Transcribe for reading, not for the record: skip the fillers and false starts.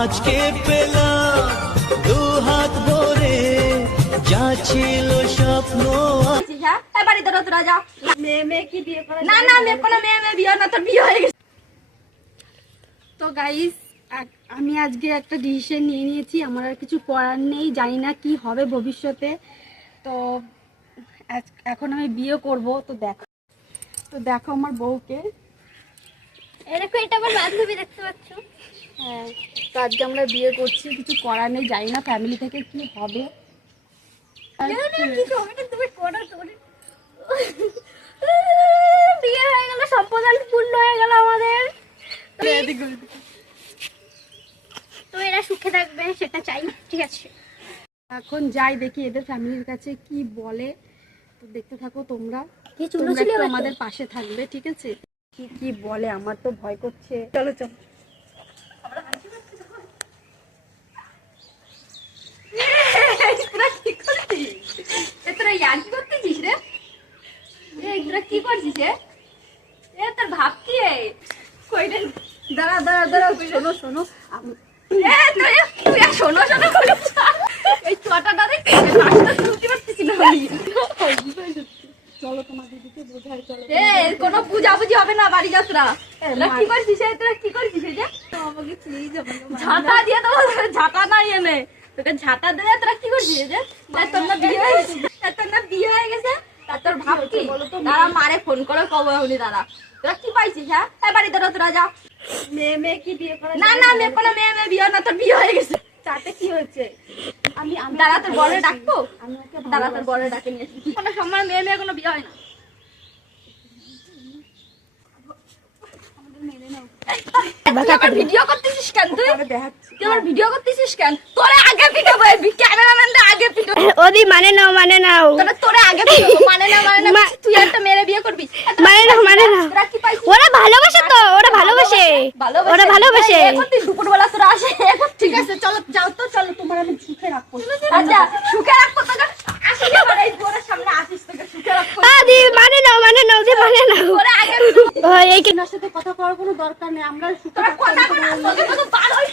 আজকে পেলাম দু হাত ভরে যা ছিল স্বপ্ন। বাড়ি ধরো তোরা যা। মেয়ে কি বিয়ে করে? না না মেয়ে কোনো মেয়ে বিয়ে না, তোর বিয়ে হয়ে গেছে। তো গাইস আমি আজকে একটা ডিসিশন নিয়ে নিয়েছি, আমার আর কিছু করার নেই, জানি না কি হবে ভবিষ্যতে। তো এখন আমি বিয়ে করব। তো দেখো আমার বউকে। এরকম এটা আমার বান্ধবী, দেখতে পাচ্ছ? হ্যাঁ, তো আজকে আমরা বিয়ে করছি, কিছু করার নেই, জানি না ফ্যামিলি থেকে কি হবে। বিয়ে হয়ে গেল, সম্পূর্ণ পূর্ণ হয়ে গেল আমাদের। তো এরা সুখে থাকবে সেটা চাই, ঠিক আছে? এখন যাই দেখি এদের ফ্যামিলির কাছে কি বলে। তো দেখতে থাকো তোমরা একটু আমাদের পাশে থাকবে, ঠিক আছে? কি বলে, আমার তো ভয় করছে। চলো চলো। কি করছিস তোর ভাব কি? দাঁড়া দাঁড়া দাঁড়া, শোনো শোনো, শোনো শোনো এই চটাটা দেখতে পারতেছি না। চলো তোমার দিদিকে বোঝাই, চলো। কোনো বুঝাবুঝি হবে না, বাড়ি যাত্রা। কি করছিস তোরা, কি করছিস? আমাকে প্লিজ ঝাঁটা দিয়ে তো, ঝাঁটা নাই এনে তোকে ঝাঁটা দিয়ে। তোরা কি করছিস? তোর না বিয়ে হয়ে গেছে, তোর না বিয়ে হয়ে গেছে, তোর ভাব কি? দাঁড়া মারে ফোন করে কব এখনই, দাঁড়া। তোরা কি পাইছিস? বাড়ি ধরো তোরা যা। মেয়ে কি বিয়ে করে? না না মেয়ে কোনো মেয়ে বিয়ে না, তোর বিয়ে হয়ে গেছে। চাতে কি হয়েছে? আমি দাঁড়া তোর বড় ডাকবো, আমি ওকে দাঁড়া তোর বড় ডাকে নিয়ে আসি। কোনো সময় মেয়ে কোনো বিয়ে হয় না। ভিডিও করতেছিস কেন তুই? তুই আমার ভিডিও করতেছিস কেন? তোরে আগে পিটাবো, ক্যামেরাম্যানটা আগে পিটাবো। ওদি মানে নাও তোরে আগে পিটাবো, মানে না তুই একটা মেরে বিয়ে করবি? মানে না তোরা কি পাইছিস? ওরা ভালোবাসে তো, ওরা ভালোবাসে। দুপুরবেলা তোরা আসে। ঠিক আছে চলো, যাও তো, চলো তোমার আমি সুখে রাখবো। আচ্ছা সুখে রাখবো তোকে, আসিস আমার এই ঘরের সামনে আসিস, তোকে সুখে রাখবো। দি মানে নাও দি মানে নাও। তোরে আগে এই কি সাথে কথা করার কোনো দরকার নেই, আমরা সুখে তোরা থাকতে কথা বল, তোকে তো বার হই